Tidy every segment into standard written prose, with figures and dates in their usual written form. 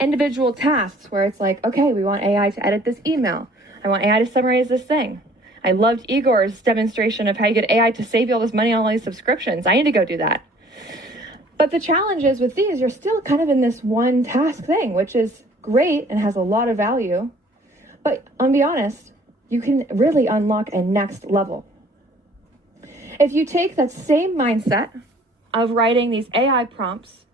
individual tasks where it's like, okay, we want AI to edit this email. I want AI to summarize this thing. I loved Igor's demonstration of how you get AI to save you all this money on all these subscriptions. I need to go do that. But the challenge is with these, you're still kind of in this one task thing, which is great and has a lot of value. But I'll be honest, you can really unlock a next level. If you take that same mindset of writing these AI prompts,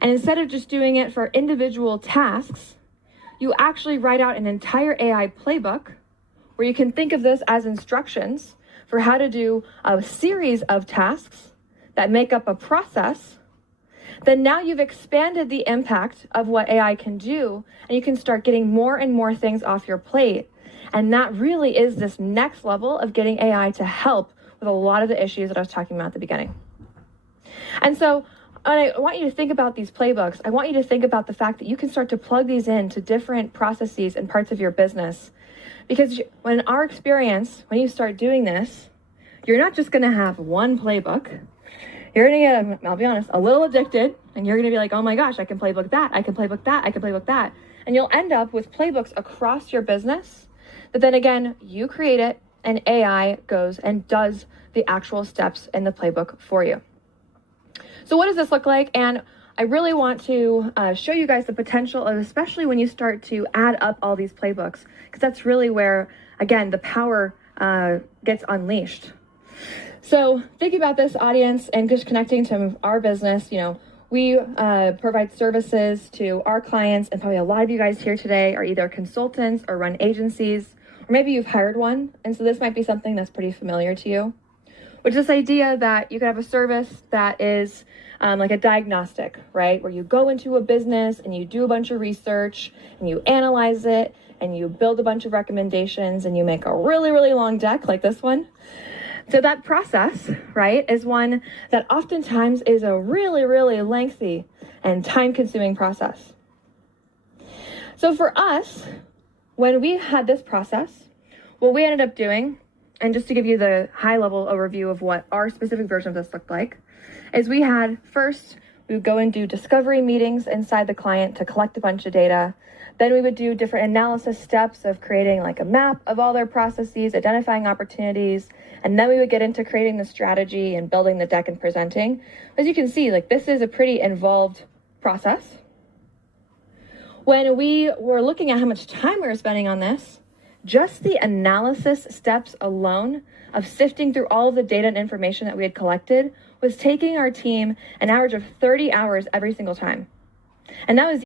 and instead of just doing it for individual tasks, you actually write out an entire AI playbook where you can think of this as instructions for how to do a series of tasks that make up a process, then now you've expanded the impact of what AI can do, and you can start getting more and more things off your plate. And that really is this next level of getting AI to help with a lot of the issues that I was talking about at the beginning. And so I want you to think about these playbooks. I want you to think about the fact that you can start to plug these into different processes and parts of your business. Because in our experience, when you start doing this, you're not just going to have one playbook. You're going to get, I'll be honest, a little addicted, and you're going to be like, oh my gosh, I can playbook that, I can playbook that, I can playbook that. And you'll end up with playbooks across your business. But then again, you create it, and AI goes and does the actual steps in the playbook for you. So what does this look like? And I really want to show you guys the potential of, especially when you start to add up all these playbooks, because that's really where, again, the power gets unleashed. So thinking about this audience and just connecting to our business, we provide services to our clients, and probably a lot of you guys here today are either consultants or run agencies, or maybe you've hired one. And so this might be something that's pretty familiar to you, which is this idea that you could have a service that is like a diagnostic, right? Where you go into a business and you do a bunch of research and you analyze it and you build a bunch of recommendations and you make a really, really long deck like this one. So that process, right, is one that oftentimes is a really, really lengthy and time-consuming process. So for us, when we had this process, what we ended up doing, and just to give you the high-level overview of what our specific version of this looked like, is we would go and do discovery meetings inside the client to collect a bunch of data. Then we would do different analysis steps of creating like a map of all their processes, identifying opportunities, and then we would get into creating the strategy and building the deck and presenting. As you can see, like this is a pretty involved process. When we were looking at how much time we were spending on this, just the analysis steps alone of sifting through all of the data and information that we had collected was taking our team an average of 30 hours every single time. And that was